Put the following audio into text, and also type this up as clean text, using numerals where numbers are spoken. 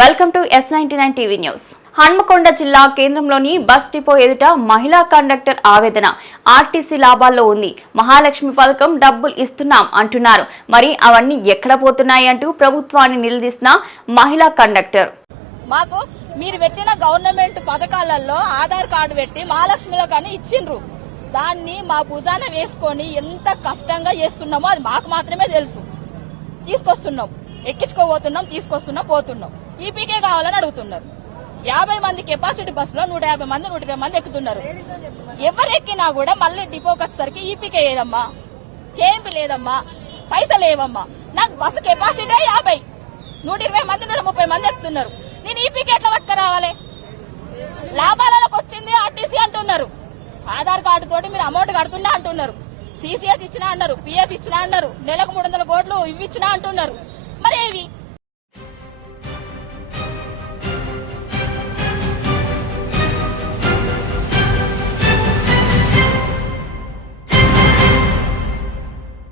Welcome to S99 TV news. Hanamkonda జిల్లా కేంద్రంలోని bus depot ఎదుట మహిళా కండక్టర్ ఆవేదన. ఆర్టీసీ లాభాల్లో ఉంది, మహాలక్ష్మి పథకం డబ్బులు ఇస్తున్నాం అంటున్నారు, మరి అవన్నీ ఎక్కడ పోతున్నాయి అంటూ ప్రభుత్వాన్ని నిలదీసిన మహిళా కండక్టర్. మాకు మీరు పెట్టిన గవర్నమెంట్ పథకాలలో ఆధార్ కార్డు పెట్టి మహాలక్ష్మిలో కానీ ఇచ్చిండ్రు. దాన్ని మా భుజాన వేసుకొని ఎంత కష్టంగా చేస్తున్నామో అది మాకు మాత్రమే తెలుసు. తీసుకొస్తున్నాం, ఎక్కించుకోబోతున్నాం, తీసుకొస్తున్నాం, పోతున్నాం. ఈపీకే కావాలని అడుగుతున్నారు. 50 మంది కెపాసిటీ బస్సులో 150 మంది 120 మంది ఎక్కుతున్నారు. ఎవరు ఎక్కినా కూడా మళ్ళీ డిపోకి వచ్చేసరికి ఈపీకే ఏదమ్మా, కేఎంపీ లేదమ్మా, పైసలు లేవమ్మా. నాకు బస్సు కెపాసిటీ 50, 120 మంది 130 మంది ఎక్కుతున్నారు. నేను ఈపీకే ఎట్లా పట్టుకు రావాలి? లాభాలకు వచ్చింది ఆర్టీసీ అంటున్నారు. ఆధార్ కార్డు తోటి మీరు అమౌంట్ కడుతున్నా అంటున్నారు. సిసిఎస్ ఇచ్చినా అన్నారు, పిఎఫ్ ఇచ్చినా అన్నారు, నెలకు 300 కోట్లు ఇవి ఇచ్చినా అంటున్నారు. మరి ఏవి